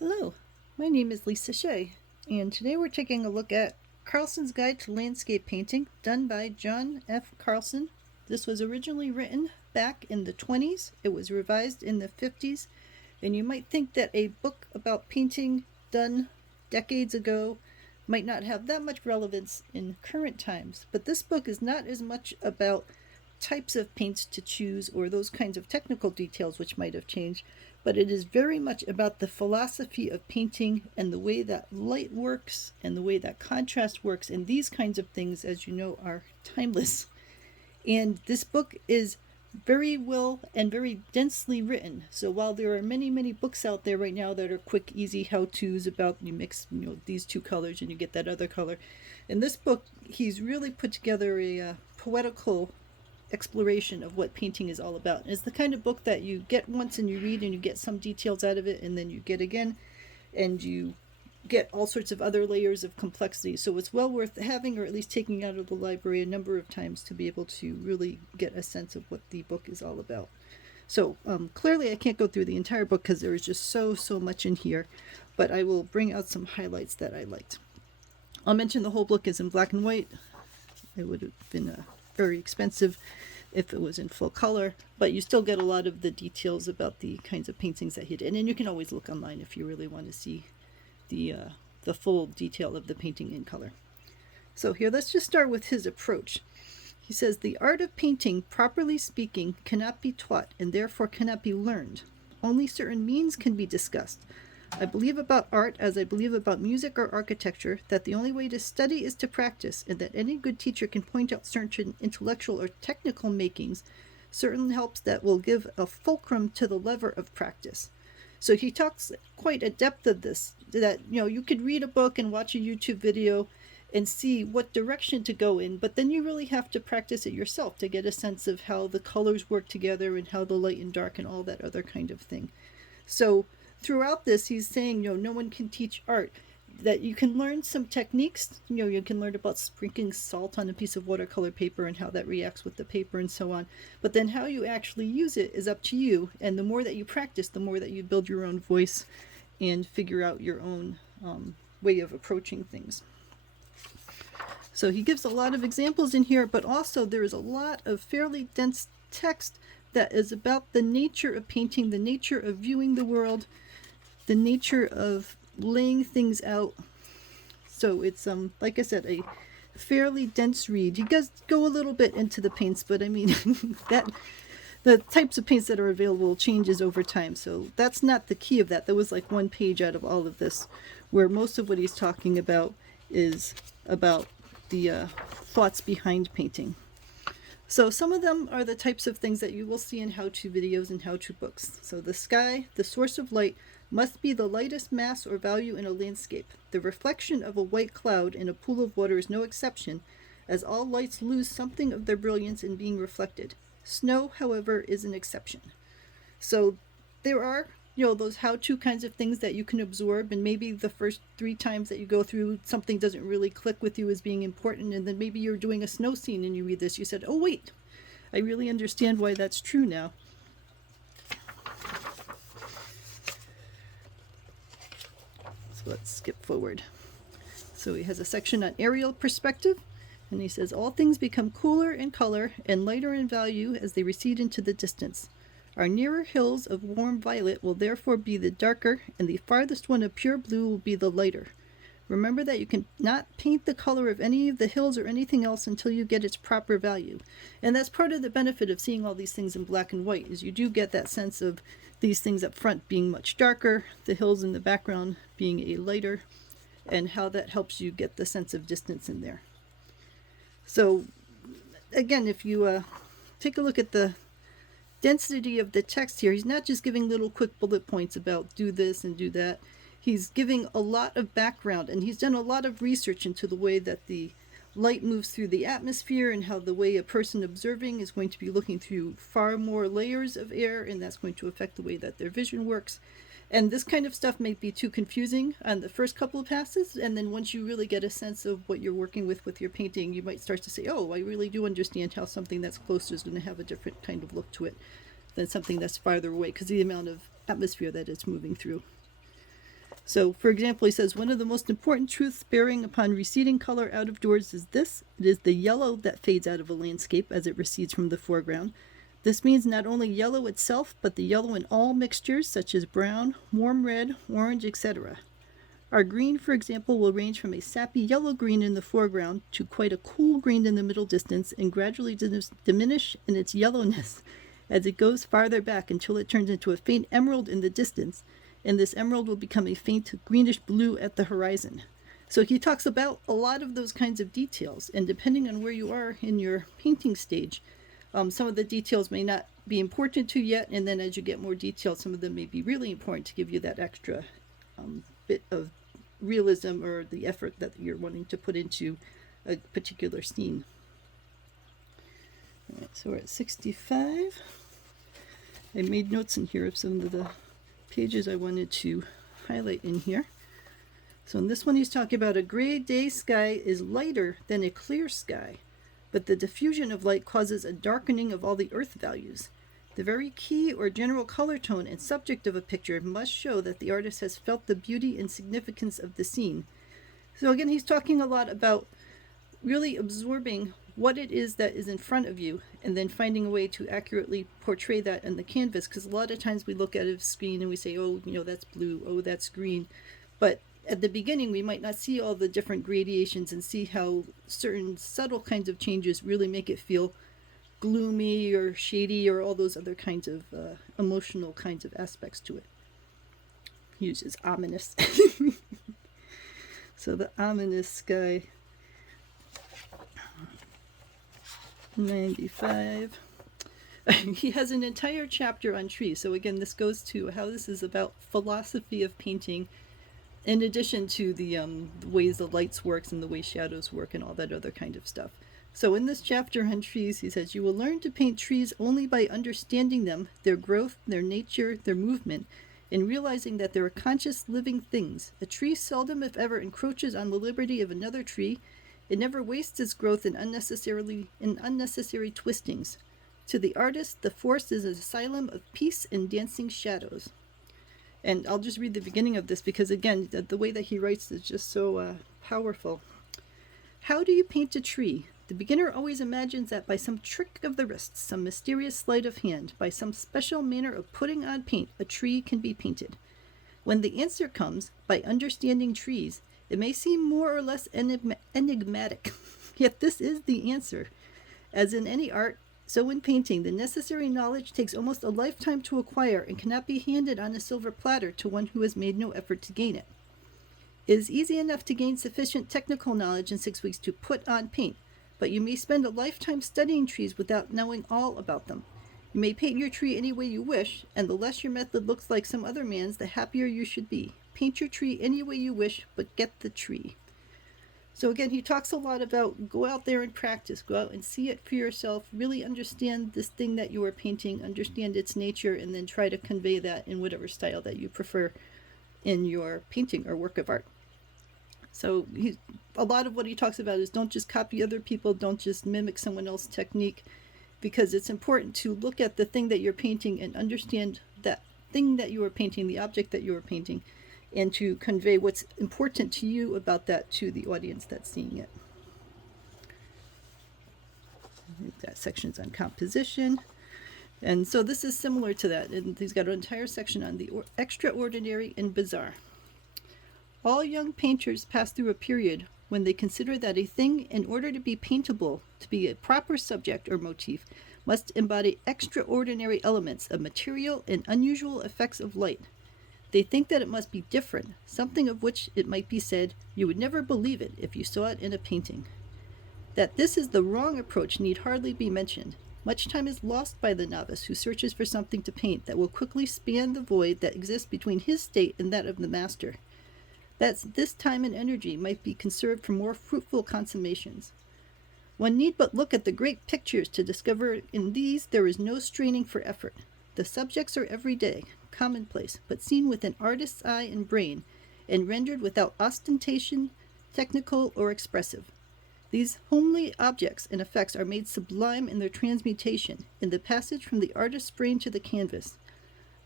Hello, my name is Lisa Shea, and today we're taking a look at Carlson's Guide to Landscape Painting, done by John F. Carlson. This was originally written back in the 20s, it was revised in the 50s, and you might think that a book about painting done decades ago might not have that much relevance in current times, but this book is not as much about types of paints to choose or those kinds of technical details which might have changed, but it is very much about the philosophy of painting and the way that light works and the way that contrast works, and these kinds of things, as you know, are timeless. And this book is very well and very densely written. So while there are many books out there right now that are quick, easy how-tos about you mix these two colors and you get that other color, in this book he's really put together a poetical exploration of what painting is all about. And it's the kind of book that you get once and you read and you get some details out of it, and then you get again and you get all sorts of other layers of complexity. So it's well worth having, or at least taking out of the library a number of times to be able to really get a sense of what the book is all about. So clearly I can't go through the entire book because there is just so much in here, but I will bring out some highlights that I liked. I'll mention the whole book is in black and white. It would have been very expensive if it was in full color, but you still get a lot of the details about the kinds of paintings that he did. And you can always look online if you really want to see the full detail of the painting in color. So here, let's just start with his approach. He says, the art of painting, properly speaking, cannot be taught and therefore cannot be learned. Only certain means can be discussed. I believe about art as I believe about music or architecture, that the only way to study is to practice, and that any good teacher can point out certain intellectual or technical makings, certain helps that will give a fulcrum to the lever of practice. So he talks quite at depth of this, that you could read a book and watch a YouTube video and see what direction to go in, but then you really have to practice it yourself to get a sense of how the colors work together and how the light and dark and all that other kind of thing. So throughout this, he's saying, no one can teach art, that you can learn some techniques. You can learn about sprinkling salt on a piece of watercolor paper and how that reacts with the paper and so on. But then how you actually use it is up to you. And the more that you practice, the more that you build your own voice and figure out your own way of approaching things. So he gives a lot of examples in here, but also there is a lot of fairly dense text that is about the nature of painting, the nature of viewing the world, the nature of laying things out. So it's like I said, a fairly dense read. He does go a little bit into the paints, but I mean that the types of paints that are available changes over time, so that's not the key of that. There was like one page out of all of this where most of what he's talking about is about the thoughts behind painting. So some of them are the types of things that you will see in how-to videos and how-to books. So the sky, the source of light, must be the lightest mass or value in a landscape. The reflection of a white cloud in a pool of water is no exception, as all lights lose something of their brilliance in being reflected. Snow, however, is an exception. So there are those how-to kinds of things that you can absorb, and maybe the first 3 times that you go through, something doesn't really click with you as being important, and then maybe you're doing a snow scene and you read this, you said, oh wait, I really understand why that's true now. So let's skip forward. So he has a section on aerial perspective, and he says all things become cooler in color and lighter in value as they recede into the distance. Our nearer hills of warm violet will therefore be the darker, and the farthest one of pure blue will be the lighter. Remember that you can not paint the color of any of the hills or anything else until you get its proper value. And that's part of the benefit of seeing all these things in black and white, is you do get that sense of these things up front being much darker, the hills in the background being a lighter, and how that helps you get the sense of distance in there. So again, if you take a look at the density of the text here, he's not just giving little quick bullet points about do this and do that. He's giving a lot of background, and he's done a lot of research into the way that the light moves through the atmosphere and how the way a person observing is going to be looking through far more layers of air, and that's going to affect the way that their vision works. And this kind of stuff may be too confusing on the first couple of passes, and then once you really get a sense of what you're working with your painting, you might start to say, oh, I really do understand how something that's closer is going to have a different kind of look to it than something that's farther away, because the amount of atmosphere that it's moving through. So, for example, he says, one of the most important truths bearing upon receding color out of doors is this: it is the yellow that fades out of a landscape as it recedes from the foreground. This means not only yellow itself, but the yellow in all mixtures such as brown, warm red, orange, etc. Our green, for example, will range from a sappy yellow-green in the foreground to quite a cool green in the middle distance and gradually diminish in its yellowness as it goes farther back until it turns into a faint emerald in the distance, and this emerald will become a faint greenish blue at the horizon. So he talks about a lot of those kinds of details, and depending on where you are in your painting stage, some of the details may not be important to you yet, and then as you get more detailed, some of them may be really important to give you that extra bit of realism or the effort that you're wanting to put into a particular scene. All right, so we're at 65. I made notes in here of some of the pages I wanted to highlight in here. So in this one he's talking about a gray day sky is lighter than a clear sky, but the diffusion of light causes a darkening of all the earth values. The very key or general color tone and subject of a picture must show that the artist has felt the beauty and significance of the scene. So again, he's talking a lot about really absorbing what it is that is in front of you and then finding a way to accurately portray that in the canvas, because a lot of times we look at a screen and we say, oh, that's blue, oh, that's green. But at the beginning, we might not see all the different gradations and see how certain subtle kinds of changes really make it feel gloomy or shady or all those other kinds of emotional kinds of aspects to it. He uses ominous. So the ominous sky. 95. He has an entire chapter on trees. So again, this goes to how this is about philosophy of painting, in addition to the ways the lights works and the way shadows work and all that other kind of stuff. So in this chapter on trees, he says, you will learn to paint trees only by understanding them, their growth, their nature, their movement, and realizing that they are conscious living things. A tree seldom, if ever, encroaches on the liberty of another tree. It never wastes its growth in unnecessary twistings. To the artist, the forest is an asylum of peace and dancing shadows. And I'll just read the beginning of this because, again, the way that he writes is just so powerful. How do you paint a tree? The beginner always imagines that by some trick of the wrist, some mysterious sleight of hand, by some special manner of putting on paint, a tree can be painted. When the answer comes, by understanding trees, it may seem more or less enigmatic. Yet this is the answer. As in any art, so in painting, the necessary knowledge takes almost a lifetime to acquire and cannot be handed on a silver platter to one who has made no effort to gain it. It is easy enough to gain sufficient technical knowledge in 6 weeks to put on paint, but you may spend a lifetime studying trees without knowing all about them. You may paint your tree any way you wish, and the less your method looks like some other man's, the happier you should be. Paint your tree any way you wish, but get the tree. So again, he talks a lot about go out there and practice, go out and see it for yourself, really understand this thing that you are painting, understand its nature, and then try to convey that in whatever style that you prefer in your painting or work of art. So a lot of what he talks about is don't just copy other people, don't just mimic someone else's technique, because it's important to look at the thing that you're painting and understand that thing that you are painting, the object that you are painting, and to convey what's important to you about that to the audience that's seeing it. We've got sections on composition. And so this is similar to that. And he's got an entire section on the extraordinary and bizarre. All young painters pass through a period when they consider that a thing, in order to be paintable, to be a proper subject or motif, must embody extraordinary elements of material and unusual effects of light. They think that it must be different, something of which it might be said, you would never believe it if you saw it in a painting. That this is the wrong approach need hardly be mentioned. Much time is lost by the novice who searches for something to paint that will quickly span the void that exists between his state and that of the master. That this time and energy might be conserved for more fruitful consummations. One need but look at the great pictures to discover in these there is no straining for effort. The subjects are everyday, commonplace, but seen with an artist's eye and brain, and rendered without ostentation, technical or expressive. These homely objects and effects are made sublime in their transmutation, in the passage from the artist's brain to the canvas.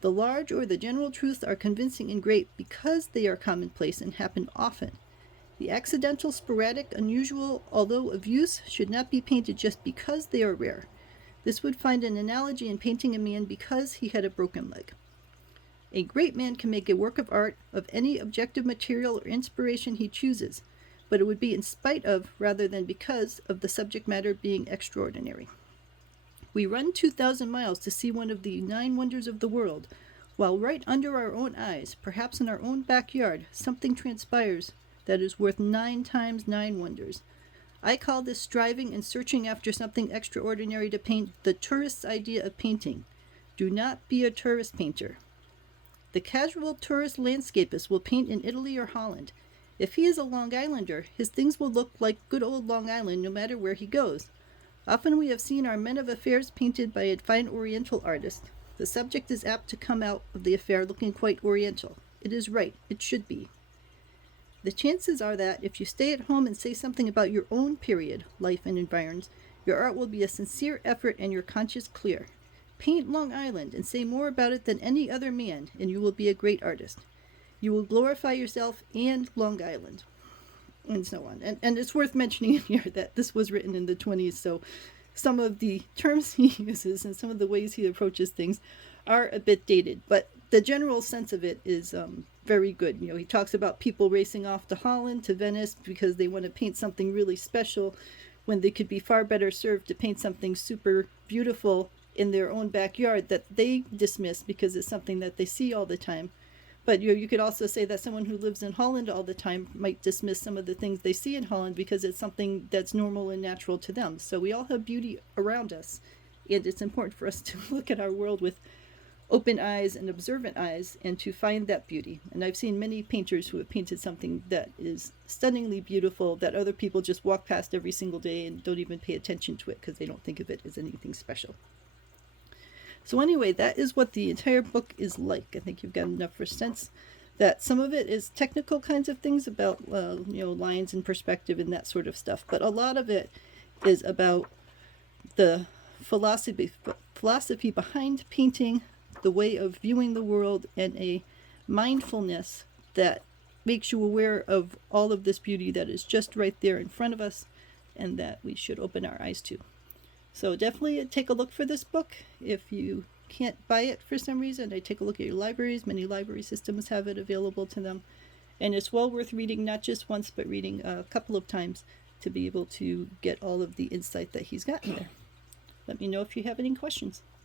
The large or the general truths are convincing and great because they are commonplace and happen often. The accidental, sporadic, unusual, although of use, should not be painted just because they are rare. This would find an analogy in painting a man because he had a broken leg. A great man can make a work of art of any objective material or inspiration he chooses, but it would be in spite of, rather than because, of the subject matter being extraordinary. We run 2,000 miles to see one of the 9 wonders of the world, while right under our own eyes, perhaps in our own backyard, something transpires that is worth 9 times 9 wonders. I call this striving and searching after something extraordinary to paint the tourist's idea of painting. Do not be a tourist painter. The casual tourist landscapist will paint in Italy or Holland. If he is a Long Islander, his things will look like good old Long Island no matter where he goes. Often we have seen our men of affairs painted by a fine Oriental artist. The subject is apt to come out of the affair looking quite Oriental. It is right. It should be. The chances are that if you stay at home and say something about your own period, life, and environs, your art will be a sincere effort and your conscience clear. Paint Long Island and say more about it than any other man, and you will be a great artist. You will glorify yourself and Long Island, and so on. And it's worth mentioning here that this was written in the 20s, so some of the terms he uses and some of the ways he approaches things are a bit dated, but the general sense of it is very good. You know, he talks about people racing off to Holland, to Venice, because they want to paint something really special when they could be far better served to paint something super beautiful in their own backyard that they dismiss because it's something that they see all the time. But you could also say that someone who lives in Holland all the time might dismiss some of the things they see in Holland because it's something that's normal and natural to them. So we all have beauty around us, and it's important for us to look at our world with open eyes and observant eyes and to find that beauty. And I've seen many painters who have painted something that is stunningly beautiful that other people just walk past every single day and don't even pay attention to it because they don't think of it as anything special. So anyway, that is what the entire book is like. I think you've got enough for sense that some of it is technical kinds of things about lines and perspective and that sort of stuff, but a lot of it is about the philosophy behind painting, the way of viewing the world, and a mindfulness that makes you aware of all of this beauty that is just right there in front of us and that we should open our eyes to. So definitely take a look for this book. If you can't buy it for some reason, I take a look at your libraries. Many library systems have it available to them. And it's well worth reading, not just once, but reading a couple of times to be able to get all of the insight that he's got in there. Let me know if you have any questions.